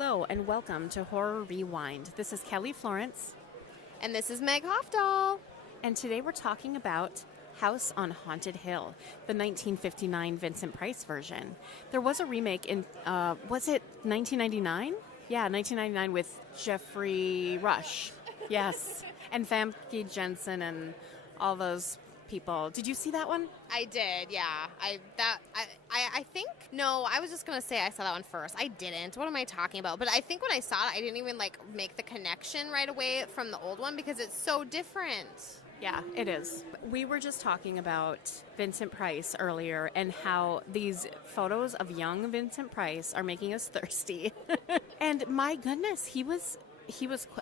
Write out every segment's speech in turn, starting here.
Hello and welcome to Horror Rewind. This is Kelly Florence. And this is Meg Hofdahl. And today we're talking about House on Haunted Hill, the 1959 Vincent Price version. There was a remake in, was it 1999? Yeah, 1999 with Jeffrey Rush. Yes. And Famke Jensen and all those people. Did you see that one? I did, yeah. I think, no, I was just going to say I saw that one first. I didn't. What am I talking about? But I think when I saw it, I didn't even, make the connection right away from the old one because it's so different. Yeah, it is. We were just talking about Vincent Price earlier and how these photos of young Vincent Price are making us thirsty. And my goodness, he was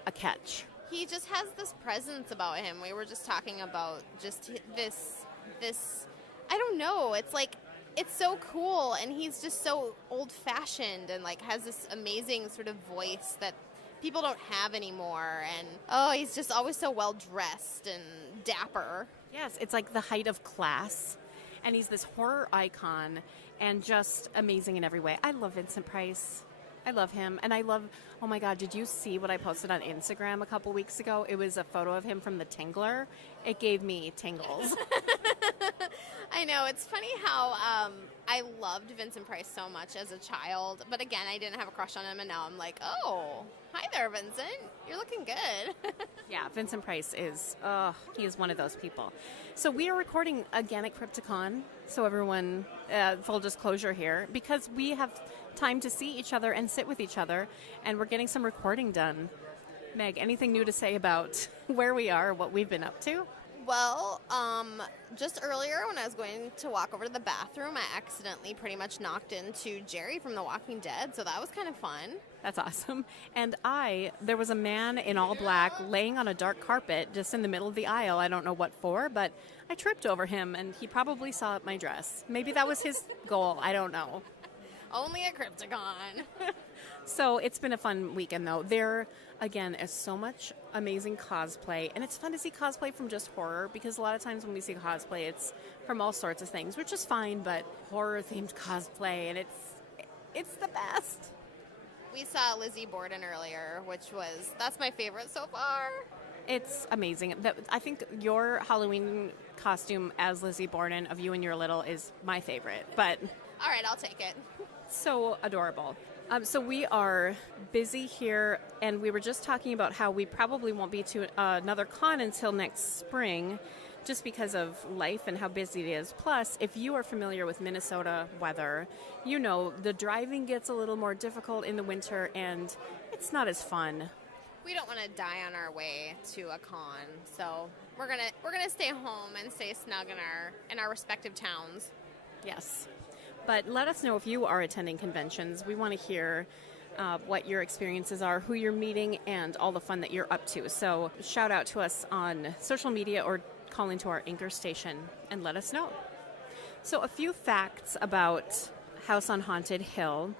a catch. He just has this presence about him. We were just talking about just this, I don't know, it's so cool, and he's just so old-fashioned and, has this amazing sort of voice that people don't have anymore, and, he's just always so well-dressed and dapper. Yes, it's like the height of class, and he's this horror icon and just amazing in every way. I love Vincent Price. I love him, and I love, oh my God, did you see what I posted on Instagram a couple weeks ago? It was a photo of him from The Tingler. It gave me tingles. I know, it's funny how I loved Vincent Price so much as a child, but again, I didn't have a crush on him, and now I'm like, oh, hi there, Vincent. You're looking good. Yeah, Vincent Price is, he is one of those people. So we are recording again at Crypticon, so everyone, full disclosure here, because we have time to see each other and sit with each other, and we're getting some recording done. Meg, anything new to say about where we are, what we've been up to? Well, just earlier when I was going to walk over to the bathroom, I accidentally pretty much knocked into Jerry from The Walking Dead, so that was kind of fun. That's awesome. And there was a man in all black laying on a dark carpet just in the middle of the aisle. I don't know what for, but I tripped over him, and he probably saw my dress. Maybe that was his goal. I don't know. Only at Crypticon. So it's been a fun weekend, though. There, again, is so much amazing cosplay, and it's fun to see cosplay from just horror, because a lot of times when we see cosplay, it's from all sorts of things, which is fine, but horror-themed cosplay, and it's the best. We saw Lizzie Borden earlier, that's my favorite so far. It's amazing. I think your Halloween costume as Lizzie Borden of You and Your Little is my favorite, but... All right, I'll take it. So adorable. So we are busy here, and we were just talking about how we probably won't be to another con until next spring, just because of life and how busy it is. Plus, if you are familiar with Minnesota weather, you know the driving gets a little more difficult in the winter, and it's not as fun. We don't want to die on our way to a con, so we're gonna stay home and stay snug in our respective towns. Yes. But let us know if you are attending conventions. We want to hear what your experiences are, who you're meeting, and all the fun that you're up to. So shout out to us on social media or call into our Anchor station and let us know. So a few facts about House on Haunted Hill.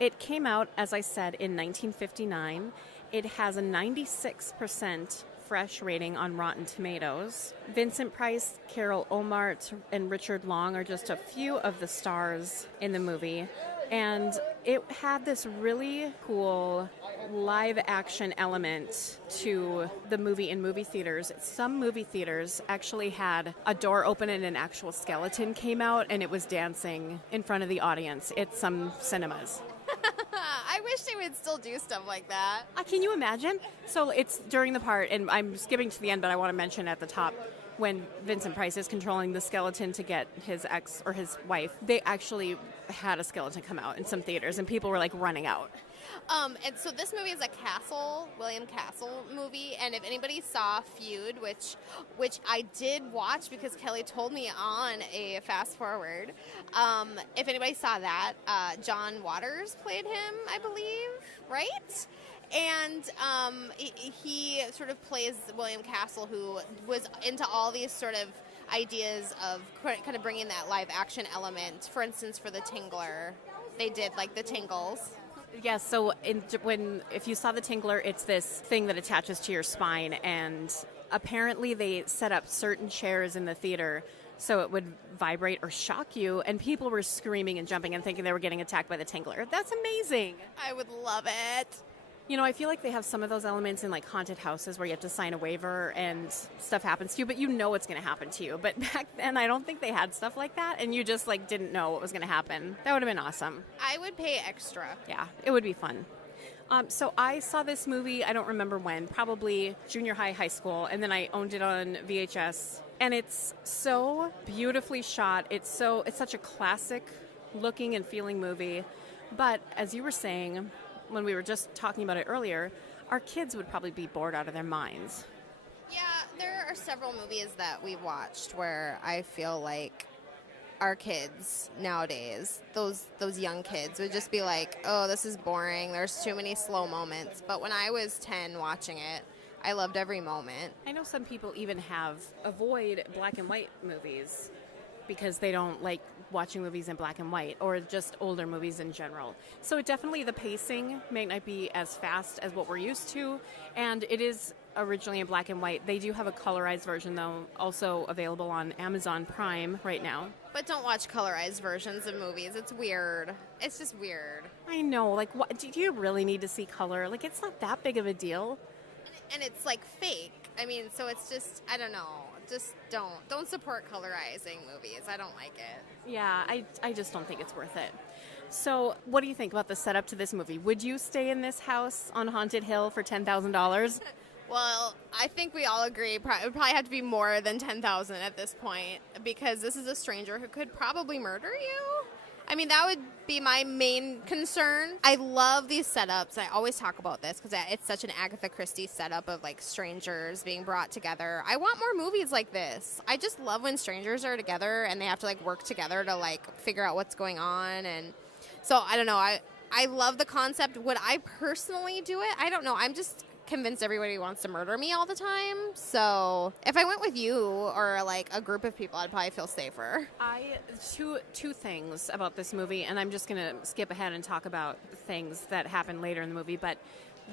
It came out, as I said, in 1959. It has a 96% fresh rating on Rotten Tomatoes. Vincent Price, Carol Omart, and Richard Long are just a few of the stars in the movie. And it had this really cool live action element to the movie in movie theaters. Some movie theaters actually had a door open and an actual skeleton came out and it was dancing in front of the audience at some cinemas. I wish they would still do stuff like that. Can you imagine? So it's during the part, and I'm skipping to the end, but I want to mention at the top, when Vincent Price is controlling the skeleton to get his ex or his wife, they actually had a skeleton come out in some theaters, and people were running out. And so this movie is a William Castle movie, and if anybody saw Feud, which I did watch because Kelly told me on a fast forward, if anybody saw that, John Waters played him, I believe, right? And he sort of plays William Castle, who was into all these sort of ideas of kind of bringing that live action element. For instance, for The Tingler, they did the Tingles. Yes, so if you saw The Tingler, it's this thing that attaches to your spine, and apparently they set up certain chairs in the theater so it would vibrate or shock you, and people were screaming and jumping and thinking they were getting attacked by the tingler. That's amazing. I would love it. You know, I feel like they have some of those elements in like haunted houses where you have to sign a waiver and stuff happens to you, but you know what's going to happen to you. But back then, I don't think they had stuff like that, and you just like didn't know what was going to happen. That would have been awesome. I would pay extra. Yeah, it would be fun. So I saw this movie, I don't remember when, probably junior high school, and then I owned it on VHS. And it's so beautifully shot. It's such a classic looking and feeling movie. But as you were saying, when we were just talking about it earlier, our kids would probably be bored out of their minds. Yeah, there are several movies that we've watched where I feel like our kids nowadays, those young kids, would just be like, oh, this is boring. There's too many slow moments. But when I was 10 watching it, I loved every moment. I know some people even avoid black and white movies because they don't like watching movies in black and white, or just older movies in general. So definitely the pacing may not be as fast as what we're used to, and it is originally in black and white. They do have a colorized version, though, also available on Amazon Prime right now. But don't watch colorized versions of movies. It's weird. It's just weird. I know. Like, what, do you really need to see color? Like, it's not that big of a deal. And it's, like, fake. I mean, so it's just, I don't know. Just don't support colorizing movies. I don't like it. Yeah, I just don't think it's worth it. So what do you think about the setup to this movie? Would you stay in this house on Haunted Hill for $10,000? Well, I think we all agree it would probably have to be more than $10,000 at this point, because this is a stranger who could probably murder you. I mean, that would be my main concern. I love these setups. I always talk about this because it's such an Agatha Christie setup of, like, strangers being brought together. I want more movies like this. I just love when strangers are together and they have to, like, work together to, like, figure out what's going on. And so, I don't know. I love the concept. Would I personally do it? I don't know. I'm just convinced everybody wants to murder me all the time. So if I went with you or like a group of people, I'd probably feel safer. Two things about this movie, and I'm just gonna skip ahead and talk about things that happen later in the movie, but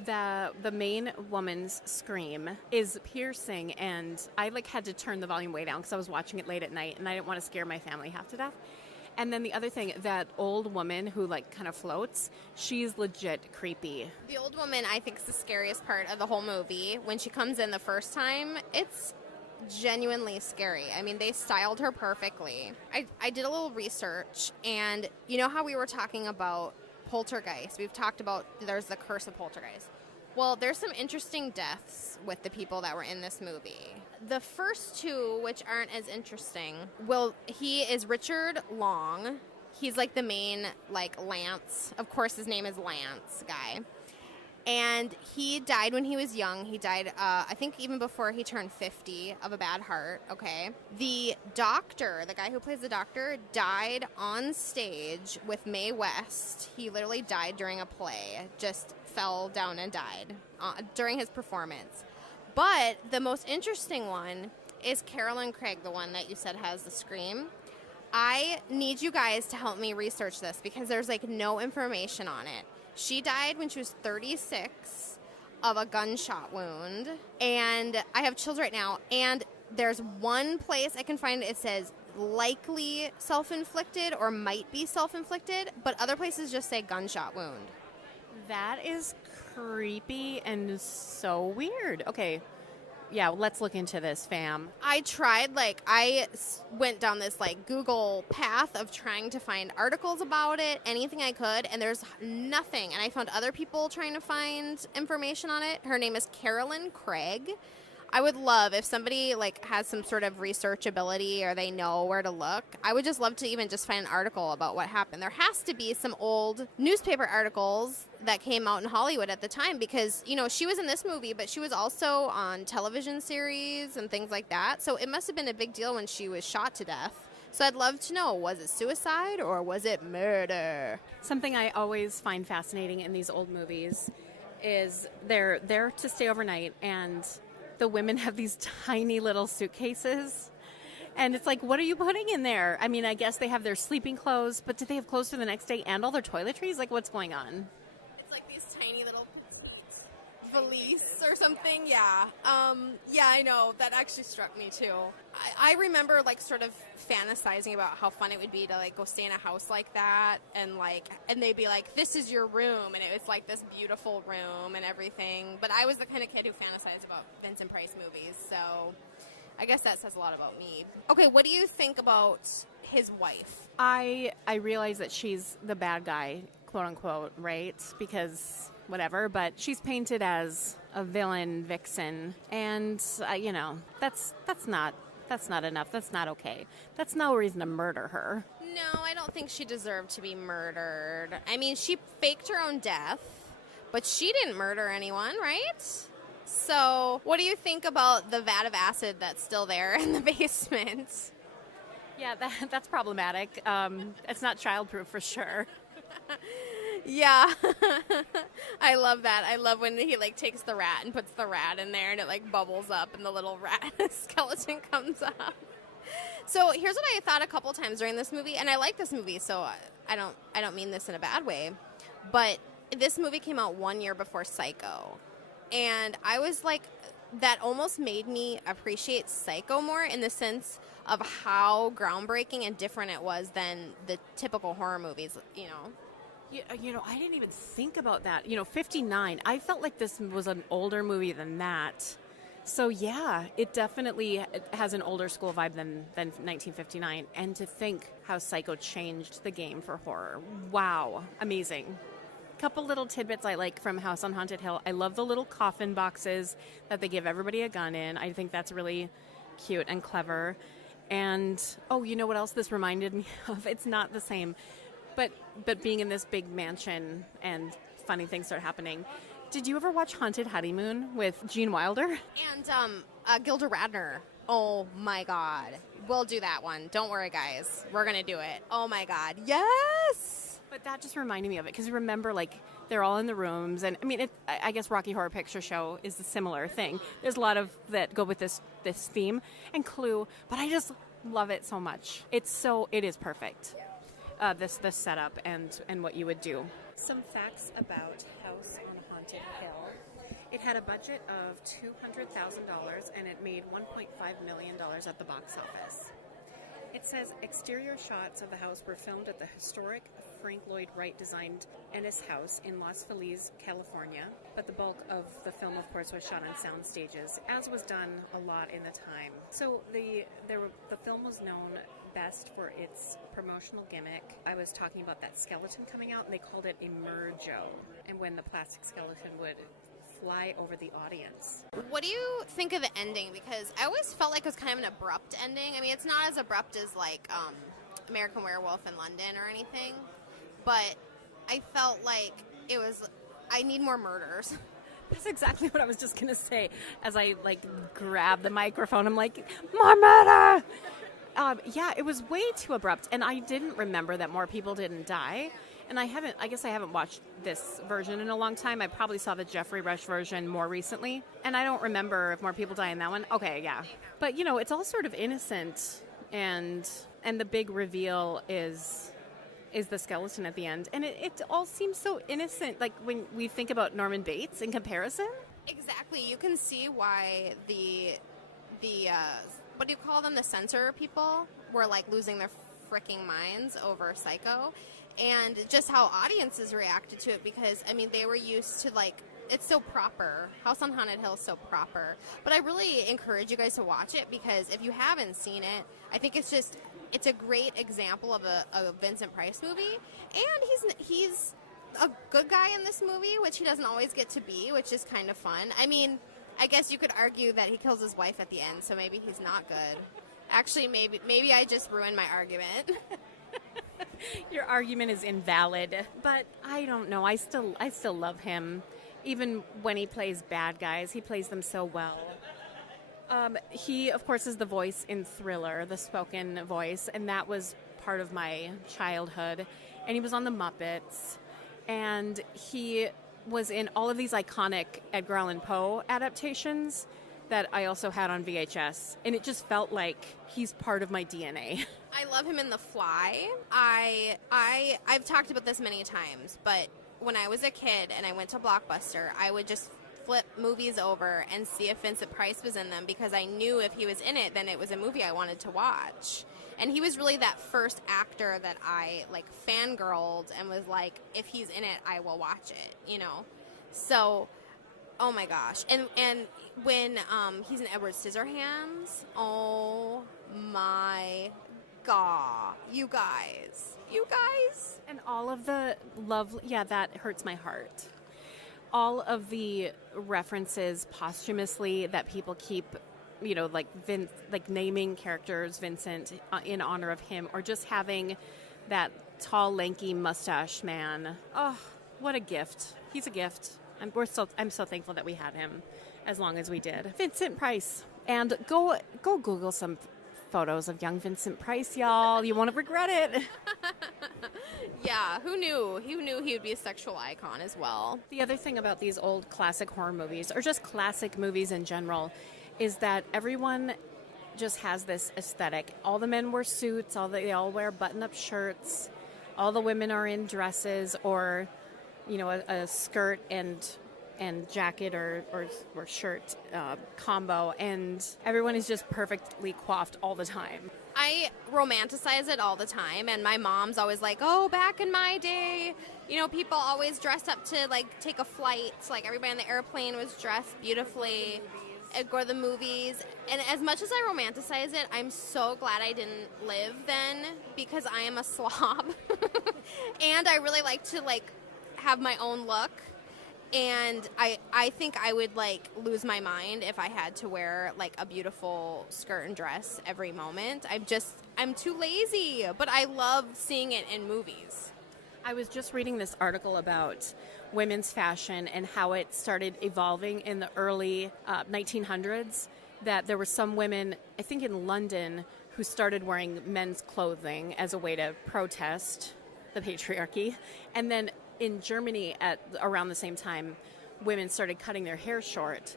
the main woman's scream is piercing, and I like had to turn the volume way down because I was watching it late at night and I didn't want to scare my family half to death. And then the other thing, that old woman who, like, kind of floats, she's legit creepy. The old woman, I think, is the scariest part of the whole movie. When she comes in the first time, it's genuinely scary. I mean, they styled her perfectly. I did a little research, and you know how we were talking about poltergeist? We've talked about there's the curse of poltergeist. Well, there's some interesting deaths with the people that were in this movie. The first two, which aren't as interesting, he is Richard Long. He's like the main, like, Lance. Of course, his name is Lance guy. And he died when he was young. He died, I think, even before he turned 50 of a bad heart, okay? The doctor, the guy who plays the doctor, died on stage with Mae West. He literally died during a play, just fell down and died during his performance. But the most interesting one is Carolyn Craig, the one that you said has the scream. I need you guys to help me research this because there's, like, no information on it. She died when she was 36 of a gunshot wound, and I have chills right now, and there's one place I can find it says likely self-inflicted or might be self-inflicted, but other places just say gunshot wound. That is creepy and so weird. Okay. Yeah, let's look into this, fam. I tried, I went down this, Google path of trying to find articles about it, anything I could, and there's nothing. And I found other people trying to find information on it. Her name is Carolyn Craig. I would love if somebody, has some sort of research ability or they know where to look. I would just love to even just find an article about what happened. There has to be some old newspaper articles that came out in Hollywood at the time because, she was in this movie, but she was also on television series and things like that. So it must have been a big deal when she was shot to death. So I'd love to know, was it suicide or was it murder? Something I always find fascinating in these old movies is they're there to stay overnight, and the women have these tiny little suitcases. And it's like, what are you putting in there? I mean, I guess they have their sleeping clothes, but do they have clothes for the next day and all their toiletries? Like, what's going on? It's like these tiny little petite valise or something. Yeah. Yeah, I know. That actually struck me too. I remember like sort of fantasizing about how fun it would be to like go stay in a house like that, and they'd be like, this is your room, and it was like this beautiful room and everything. But I was the kind of kid who fantasized about Vincent Price movies, so I guess that says a lot about me. Okay, what do you think about his wife? I realize that she's the bad guy, quote unquote, right? Because whatever, but she's painted as a villain vixen, and that's not enough. That's not okay. That's no reason to murder her. No, I don't think she deserved to be murdered. I mean, she faked her own death, but she didn't murder anyone, right? So, what do you think about the vat of acid that's still there in the basement? Yeah, that's problematic. It's not childproof for sure. Yeah. I love that. I love when he like takes the rat and puts the rat in there and it like bubbles up and the little rat skeleton comes up. So here's what I thought a couple times during this movie, and I like this movie, so I don't mean this in a bad way, but this movie came out 1 year before Psycho. And I was like, that almost made me appreciate Psycho more in the sense of how groundbreaking and different it was than the typical horror movies, Yeah, I didn't even think about that. 59. I felt like this was an older movie than that. So, yeah, it definitely has an older school vibe than 1959. And to think how Psycho changed the game for horror. Wow. Amazing. Couple little tidbits I like from House on Haunted Hill. I love the little coffin boxes that they give everybody a gun in. I think that's really cute and clever. And, you know what else this reminded me of? It's not the same. But being in this big mansion and funny things start happening. Did you ever watch Haunted Honeymoon with Gene Wilder? And Gilda Radner. Oh, my God. We'll do that one. Don't worry, guys. We're going to do it. Oh, my God. Yes! But that just reminded me of it, because remember, like, they're all in the rooms. And, I mean, I guess Rocky Horror Picture Show is a similar thing. There's a lot of that go with this theme and Clue. But I just love it so much. It is perfect. This setup and what you would do. Some facts about House on Haunted Hill. It had a budget of $200,000 and it made $1.5 million at the box office. It says exterior shots of the house were filmed at the historic Frank Lloyd Wright designed Ennis House in Los Feliz, California, but the bulk of the film, of course, was shot on sound stages, as was done a lot in the time. So the film was known best for its promotional gimmick. I was talking about that skeleton coming out, and they called it Emergo, and when the plastic skeleton would fly over the audience. What do you think of the ending? Because I always felt like it was kind of an abrupt ending. I mean, it's not as abrupt as like American Werewolf in London or anything, but I felt like it was, I need more murders. That's exactly what I was just going to say. As I grab the microphone, I'm like, more murder! Yeah, it was way too abrupt, and I didn't remember that more people didn't die. And I guess I haven't watched this version in a long time. I probably saw the Jeffrey Rush version more recently, and I don't remember if more people die in that one. Okay, yeah. But, it's all sort of innocent, and the big reveal is the skeleton at the end. And it all seems so innocent, like when we think about Norman Bates in comparison. Exactly. You can see why the what do you call them? The censor people were losing their freaking minds over Psycho, and just how audiences reacted to it, because I mean they were used to it's so proper. House on Haunted Hill is so proper. But I really encourage you guys to watch it, because if you haven't seen it, I think it's a great example of a Vincent Price movie, and he's a good guy in this movie, which he doesn't always get to be, which is kind of fun. I mean, I guess you could argue that he kills his wife at the end, so maybe he's not good. Actually, maybe I just ruined my argument. Your argument is invalid, but I don't know. I still love him, even when he plays bad guys. He plays them so well. He, of course, is the voice in Thriller, the spoken voice, and that was part of my childhood. And he was on the Muppets, and he was in all of these iconic Edgar Allan Poe adaptations that I also had on VHS, and it just felt like he's part of my DNA. I love him in The Fly. I've talked about this many times, but when I was a kid and I went to Blockbuster, I would just flip movies over and see if Vincent Price was in them, because I knew if he was in it, then it was a movie I wanted to watch. And he was really that first actor that I, like, fangirled and was like, if he's in it, I will watch it, you know? So, oh my gosh. And when he's in Edward Scissorhands, oh my god. You guys. And all of the love, yeah, that hurts my heart. All of the references posthumously that people keep, you know, like naming characters Vincent in honor of him, or just having that tall, lanky mustache man. Oh, what a gift. He's a gift. I'm so thankful that we had him as long as we did. Vincent Price. And go Google some photos of young Vincent Price, y'all. You won't regret it. Yeah, who knew? Who knew he would be a sexual icon as well? The other thing about these old classic horror movies, or just classic movies in general, is that everyone just has this aesthetic. All the men wear suits, they all wear button-up shirts, all the women are in dresses or, you know, a skirt and jacket or shirt combo, and everyone is just perfectly coiffed all the time. I romanticize it all the time, and my mom's always like, oh, back in my day, you know, people always dressed up to, like, take a flight. So, like, everybody on the airplane was dressed beautifully and go to the movies. And as much as I romanticize it, I'm so glad I didn't live then, because I am a slob. And I really like to, like, have my own look. And I think I would, like, lose my mind if I had to wear, like, a beautiful skirt and dress every moment. I'm too lazy, but I love seeing it in movies. I was just reading this article about women's fashion and how it started evolving in the early 1900s, that there were some women, I think in London, who started wearing men's clothing as a way to protest the patriarchy. And then in Germany, at around the same time, women started cutting their hair short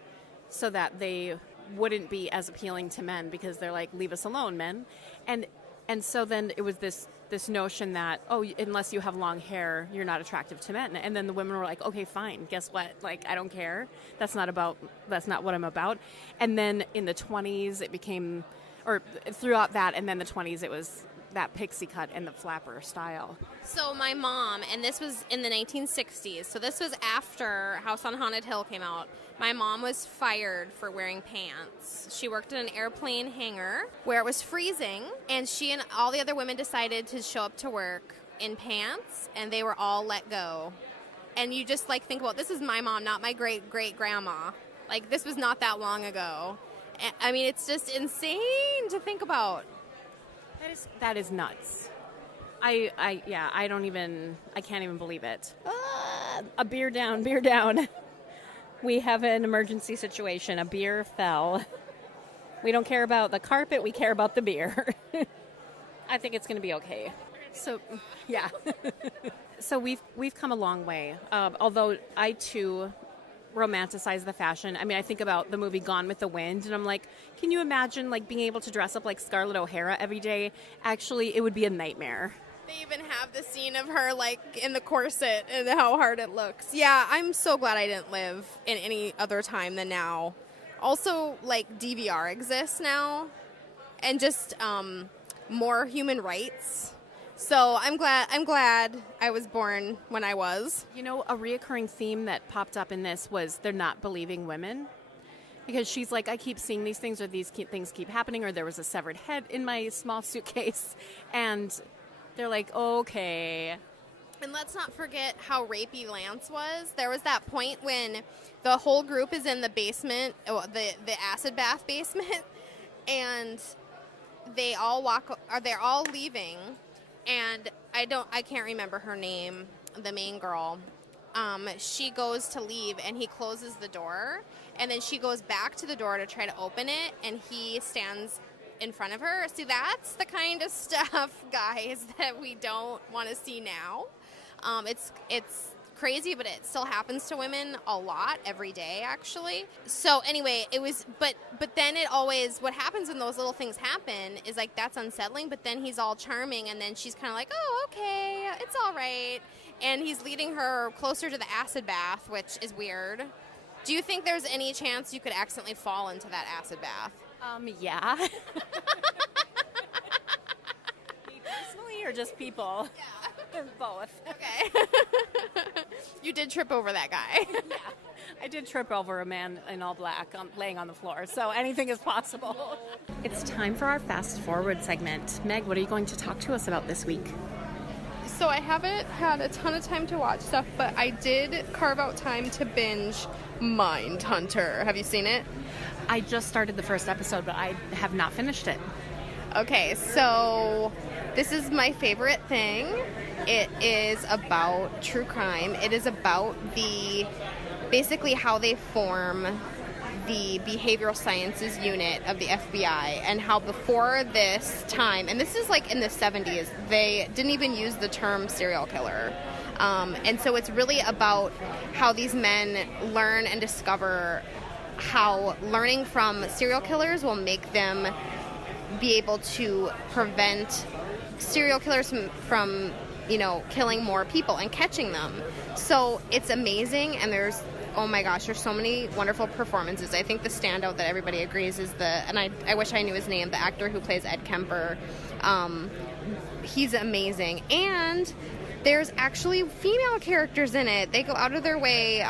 so that they wouldn't be as appealing to men, because they're like, leave us alone, men. And so then it was this notion that, oh, unless you have long hair, you're not attractive to men. And then the women were like, okay, fine, guess what? Like, I don't care. That's not what I'm about. And then in the 20s, it became, or throughout that, and then the 20s, it was that pixie cut and the flapper style. So my mom, and this was in the 1960s, so this was after House on Haunted Hill came out, my mom was fired for wearing pants. She worked in an airplane hangar where it was freezing, and she and all the other women decided to show up to work in pants, and they were all let go. And you just, like, think, well, this is my mom, not my great-great-grandma. Like, this was not that long ago. And, I mean, it's just insane to think about. That is nuts. I can't even believe it. A beer down. We have an emergency situation. A beer fell. We don't care about the carpet, we care about the beer. I think it's going to be okay. So, yeah. So we've come a long way. Although I too romanticize the fashion. I mean, I think about the movie Gone with the Wind, and I'm like, can you imagine, like, being able to dress up like Scarlett O'Hara every day? Actually, it would be a nightmare. They even have the scene of her, like, in the corset and how hard it looks. Yeah, I'm so glad I didn't live in any other time than now. Also, like, DVR exists now, and just more human rights. So I'm glad I was born when I was. You know, a reoccurring theme that popped up in this was they're not believing women. Because she's like, I keep seeing these things, or these things keep happening, or there was a severed head in my small suitcase. And they're like, okay. And let's not forget how rapey Lance was. There was that point when the whole group is in the basement, the acid bath basement, and they're all leaving. And I can't remember her name, the main girl. She goes to leave, and he closes the door, and then she goes back to the door to try to open it, and he stands in front of her. See, that's the kind of stuff, guys, that we don't want to see now. It's crazy, but it still happens to women a lot every day, actually. So anyway, it was, but then it always, what happens when those little things happen is, like, that's unsettling, but then he's all charming, and then she's kind of like, oh, okay, it's all right. And he's leading her closer to the acid bath, which is weird. Do you think there's any chance you could accidentally fall into that acid bath? Yeah. Me personally, or just people? Yeah. Both. Okay. You did trip over that guy. Yeah. I did trip over a man in all black laying on the floor, so anything is possible. It's time for our fast forward segment. Meg, what are you going to talk to us about this week? So I haven't had a ton of time to watch stuff, but I did carve out time to binge Mindhunter. Have you seen it? I just started the first episode, but I have not finished it. Okay, so this is my favorite thing. It is about true crime. It is about basically how they form the behavioral sciences unit of the FBI, and how before this time, and this is like in the 70s, they didn't even use the term serial killer. And so it's really about how these men learn and discover how learning from serial killers will make them be able to prevent serial killers from killing more people and catching them. So it's amazing, and oh my gosh, there's so many wonderful performances. I think the standout that everybody agrees is and I wish I knew his name, the actor who plays Ed Kemper. He's amazing. And there's actually female characters in it. They go out of their way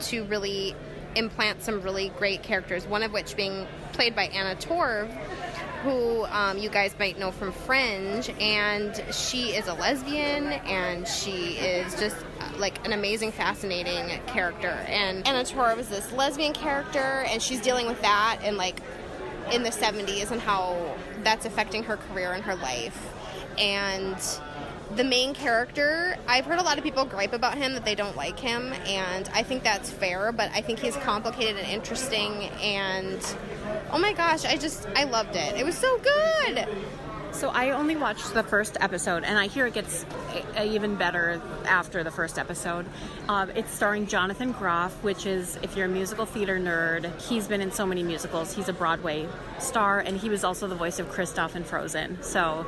to really implant some really great characters, one of which being played by Anna Torv, who you guys might know from Fringe, and she is a lesbian, and she is just like an amazing, fascinating character. And Anna Torv is this lesbian character, and she's dealing with that and like in the 70s and how that's affecting her career and her life. And the main character, I've heard a lot of people gripe about him, that they don't like him, and I think that's fair, but I think he's complicated and interesting, and oh my gosh, I loved it. It was so good. So I only watched the first episode, and I hear it gets even better after the first episode. It's starring Jonathan Groff, which is, if you're a musical theater nerd, he's been in so many musicals. He's a Broadway star, and he was also the voice of Kristoff in Frozen. So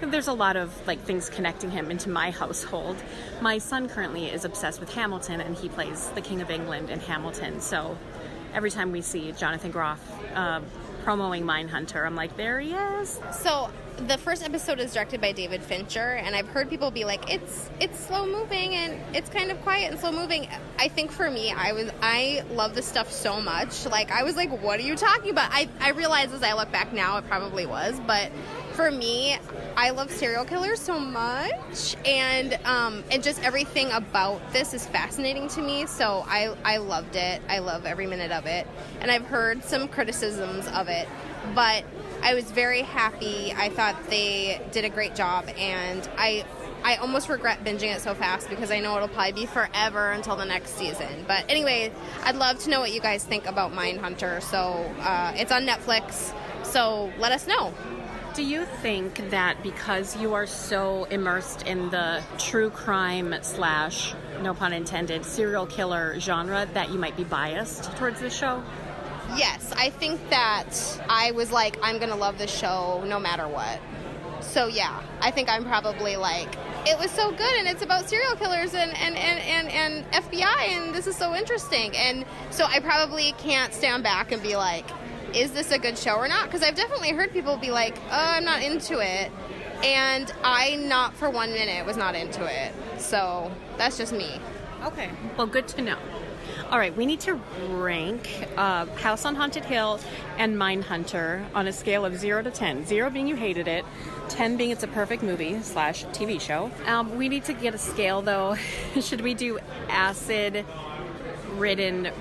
there's a lot of things connecting him into my household. My son currently is obsessed with Hamilton, and he plays the King of England in Hamilton. So every time we see Jonathan Groff promoting Mindhunter, I'm like, there he is. So the first episode is directed by David Fincher, and I've heard people be like, it's slow moving and it's kind of quiet and slow moving. I think for me, I love this stuff so much. I was like, what are you talking about? I realize as I look back now, it probably was, but for me, I love serial killers so much, and just everything about this is fascinating to me. So I loved it. I love every minute of it, and I've heard some criticisms of it, but I was very happy. I thought they did a great job, and I almost regret binging it so fast because I know it'll probably be forever until the next season. But anyway, I'd love to know what you guys think about Mindhunter. So it's on Netflix, so let us know. Do you think that because you are so immersed in the true crime / no pun intended, serial killer genre, that you might be biased towards this show? Yes, I think that I was like, I'm going to love this show no matter what. So yeah, I think I'm probably like, it was so good, and it's about serial killers and FBI, and this is so interesting. And so I probably can't stand back and be like, is this a good show or not? Because I've definitely heard people be like, oh, I'm not into it. And I, not for 1 minute, was not into it. So that's just me. Okay. Well, good to know. All right, we need to rank House on Haunted Hill and Mindhunter on a scale of 0 to 10. 0 being you hated it, 10 being it's a perfect movie / TV show. We need to get a scale, though. Should we do acid-ridden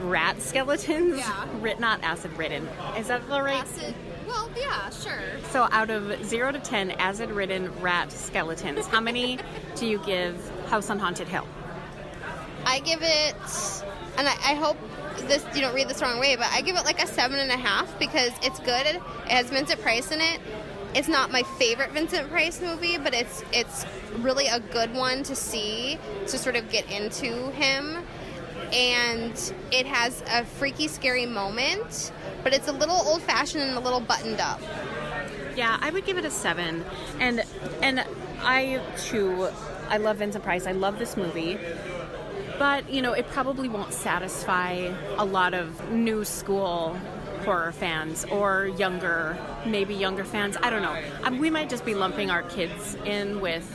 rat skeletons? Yeah. Not acid-ridden. Is that the right? Acid. Well, yeah, sure. So out of 0 to 10 acid-ridden rat skeletons, how many do you give House on Haunted Hill? I give it, and I hope this you don't read this the wrong way, but I give it like a 7.5 because it's good. It has Vincent Price in it. It's not my favorite Vincent Price movie, but it's really a good one to see, to sort of get into him. And it has a freaky, scary moment, but it's a little old-fashioned and a little buttoned up. Yeah, I would give it a 7. And I, too, I love Vincent Price. I love this movie. But, it probably won't satisfy a lot of new school horror fans or maybe younger fans. I don't know. We might just be lumping our kids in with,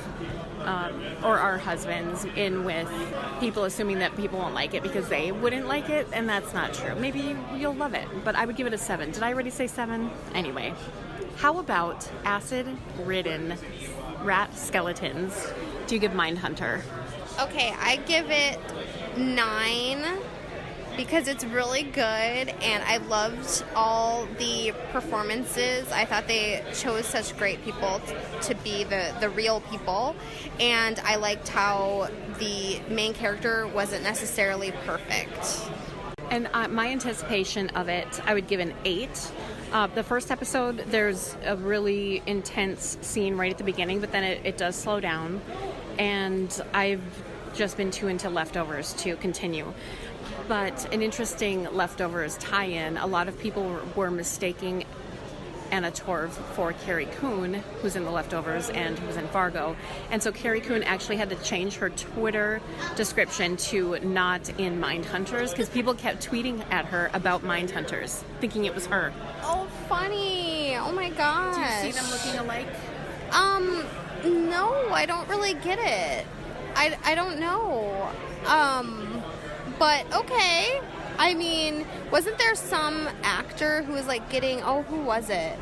or our husbands in with people, assuming that people won't like it because they wouldn't like it, and that's not true. Maybe you'll love it, but I would give it a 7. Did I already say 7? Anyway, how about acid-ridden rat skeletons do you give Mindhunter? Okay, I give it 9 because it's really good, and I loved all the performances. I thought they chose such great people to be the real people, and I liked how the main character wasn't necessarily perfect. And my anticipation of it, I would give an 8. The first episode, there's a really intense scene right at the beginning, but then it does slow down, and I've just been too into Leftovers to continue. But an interesting Leftovers tie-in, a lot of people were mistaking Anna Torv for Carrie Coon, who's in The Leftovers and who's in Fargo. And so Carrie Coon actually had to change her Twitter description to not in Mindhunters because people kept tweeting at her about Mindhunters, thinking it was her. Oh, funny. Oh my gosh. Do you see them looking alike? No, I don't really get it. I don't know. But okay. I mean, wasn't there some actor who was like getting, who was it?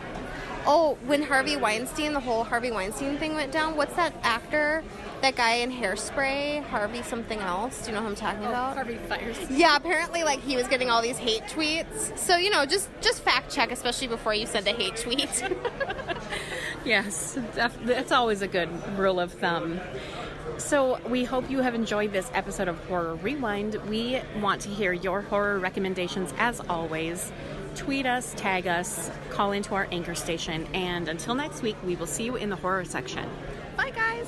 Oh, when the whole Harvey Weinstein thing went down, what's that actor? That guy in Hairspray, Harvey something else. Do you know who I'm talking about? Harvey Firestein. Yeah, apparently like he was getting all these hate tweets. So, just fact check, especially before you send a hate tweet. Yes, that's always a good rule of thumb. So we hope you have enjoyed this episode of Horror Rewind. We want to hear your horror recommendations as always. Tweet us, tag us, call into our anchor station, and until next week, we will see you in the horror section. Bye, guys.